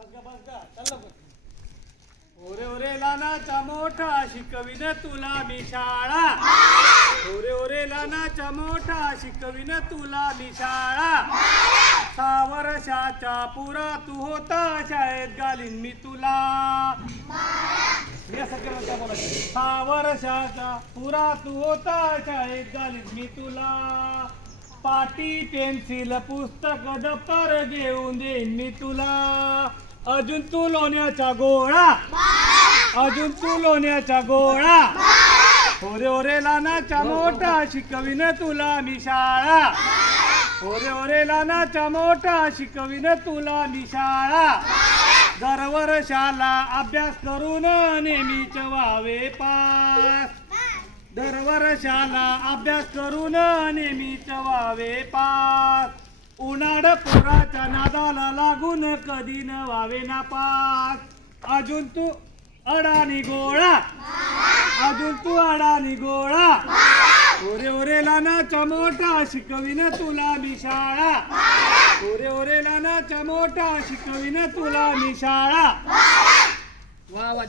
ओरे ओरे लहानाचा मोठा शिकविन तुला मी शाळा. ओरे ओरे लहानाचा मोठा शिकविन तुला मी शाळा. 6 वर्षाचा पुरा तू होता शाळेत घालीन मी तुला. मी असं केलं का बोलायचं? 6 वर्षाचा पुरा तू होता शाळेत घालीन मी तुला. पाटी पेन्सिल पुस्तक दप्तर घेऊन देईन मी तुला. अजून तू लोण्याचा गोळा, अजून तू लोण्याचा गोळा. ओरे ओरे लहानाचा मोठा शिकविन तुला मी शाळा. ओरे ओरे लहानाचा मोठा शिकविन तुला मी शाळा. दरवर्षाला अभ्यास करून नेहमीच व्हावे पास. दरवर्षाला अभ्यास करून नेहमीच व्हावे पास. उन्हाळ पोराच्या नादाला लागून कधी न व्हावे नापास. अजून तू अडाणी गोळा, अजून तू अडाणी गोळा. ओरे ओरे लहानाचा मोठा शिकविन तुला मी शाळा. ओरे ओरे लहानाचा मोठा शिकविन तुला मी शाळा. वा वा.